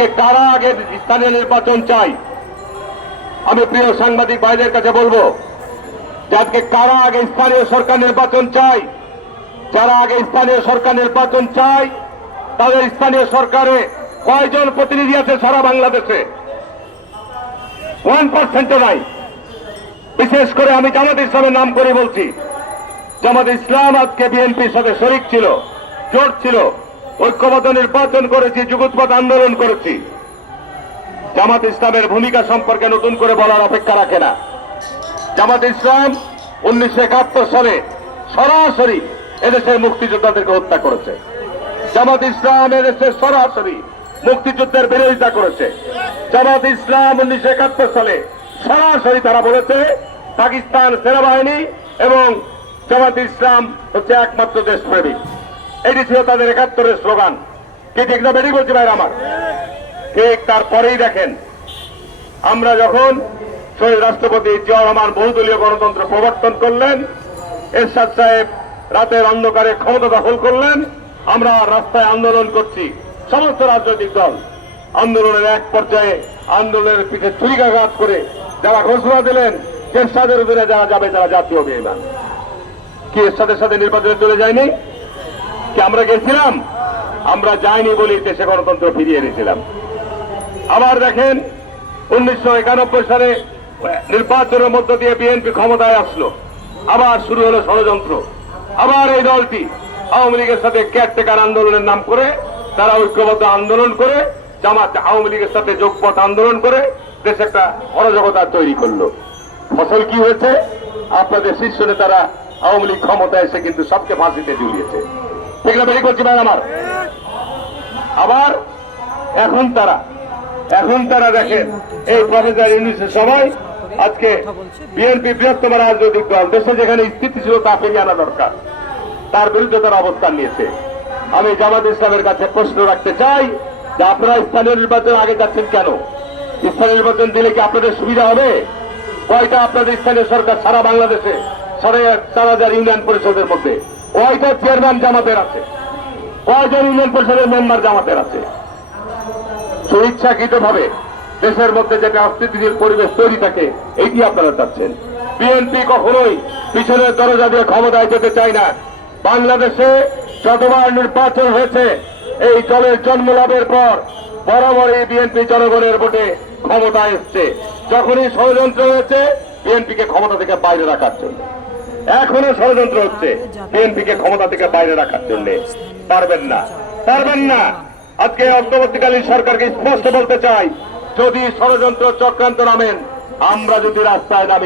আজকে কারা আগে স্থানীয় নির্বাচন চাই আমি প্রিয় সাংবাদিক ভাইদের কাছে বলব যে কারা আগে স্থানীয় সরকার নির্বাচন চাই যারা আগে স্থানীয় সরকার নির্বাচন চাই তাদের স্থানীয় সরকারে কয়জন প্রতিনিধি আছে সারা বাংলাদেশে? ওয়ান পার্সেন্টও নাই। বিশেষ করে আমি জামাত ইসলামের নাম করে বলছি। জামাত ইসলাম আজকে বিএনপির সাথে শরিক ছিল, জোট ছিল। ঐক্যবদ্ধ নির্বাচন করেছি যুগোৎপাত আন্দোলন করেছি। জামাত ইসলামের ভূমিকা সম্পর্কে নতুন করে বলার অপেক্ষা রাখে না। জামাত ইসলাম উনিশশো একাত্তর সালে সরাসরি এদেশের মুক্তিযোদ্ধাদেরকে হত্যা করেছে। জামাত ইসলাম এদেশের সরাসরি মুক্তিযুদ্ধের বিরোধিতা করেছে। জামাত ইসলাম উনিশশো একাত্তর সালে সরাসরি তারা বলেছে, পাকিস্তান সেনাবাহিনী এবং জামাত ইসলাম হচ্ছে একমাত্র দেশপ্রেমিক। এটি ছিল তাদের একাত্তরের স্লোগান। কি ঠিক না বেরিয়ে বলছি ভাইরা আমার? ঠিক তারপরেই দেখেন, আমরা যখন শহীদ রাষ্ট্রপতি জিয়া রহমান বহুদলীয় গণতন্ত্র প্রবর্তন করলেন, এরশাদ সাহেব রাতের অন্ধকারে ক্ষমতা দখল করলেন, আমরা রাস্তায় আন্দোলন করছি, সমস্ত রাজনৈতিক দল আন্দোলনের এক পর্যায়ে আন্দোলনের পিঠে ছুরিকাঘাত করে যারা ঘোষণা দিলেন, এরশাদের উপরে যারা যাবে তারা জাতীয় বেইমান কি এরশাদের সাথে নির্বাচনে চলে যায়নি? কি আমরা গেছিলাম, আমরা যাইনি বলে দেশে গণতন্ত্র ফিরিয়ে এনেছিলাম। আবার দেখেন, উনিশশো একানব্বই সালে নির্বাচনের মধ্য দিয়ে বিএনপি ক্ষমতায় আসলো। আবার শুরু হলো ষড়যন্ত্র। আবার এই দলটি আওয়ামী লীগের সাথে কেয়ারটেকার আন্দোলনের নাম করে, তারা ঐক্যবদ্ধ আন্দোলন করে, জামাত আওয়ামী লীগের সাথে যোগপথ আন্দোলন করে দেশে একটা অরাজকতা তৈরি করল। ফসল কি হয়েছে? আপনাদের শীর্ষ নেতারা আওয়ামী লীগ ক্ষমতায় এসে কিন্তু সবকে ফাঁসিতে ঝুলিয়েছে। না বেরিয়ে করছি ভাই আমার। আবার এখন তারা এখন তারা দেখেন, এই প্রফেসর ইউনিসের সময় আজকে বিএনপি বৃহত্তম রাজনৈতিক দল, দেশে যেখানে স্থিতিশীলতা ফিরিয়ে আনা দরকার, তার বিরুদ্ধে তারা অবস্থান নিয়েছে। আমি জামাত ইসলামের কাছে প্রশ্ন রাখতে চাই যে আপনারা স্থানীয় নির্বাচন আগে যাচ্ছেন কেন? স্থানীয় নির্বাচন দিলে কি আপনাদের সুবিধা হবে? কয়টা আপনাদের স্থানীয় সরকার সারা বাংলাদেশে সাড়ে চার হাজার ইউনিয়ন পরিষদের মধ্যে? কয়টা চেয়ারম্যান জামাতের আছে। কয়জন ইউনিয়ন পরিষদের মেম্বার জামাতের আছে? সুইচ্ছাকৃত ভাবে দেশের মধ্যে যেটা অস্থিতিশীল পরিবেশ তৈরি থাকে, এটি আপনারা চাচ্ছেন। বিএনপি কখনোই পিছনের দরজা দিয়ে ক্ষমতায় যেতে চায় না। বাংলাদেশে যতবার নির্বাচন হয়েছে, এই দলের জন্ম লাভের পর বরাবরই বিএনপি জনগণের ভোটে ক্ষমতায় এসছে। যখনই ষড়যন্ত্র হয়েছে, বিএনপিকে ক্ষমতা থেকে বাইরে রাখার জন্য। এখনও ষড়যন্ত্র হচ্ছে। বিএনপিকে ক্ষমতা থেকে বাইরে রাখার জন্য। পারবেন না। পারবেন না। আজকে অন্তর্বর্তীকালীন সরকারকে স্পষ্ট বলতে চাই, যদি ষড়যন্ত্র চক্রান্ত নামেন, আমরা যদি রাস্তায় নামি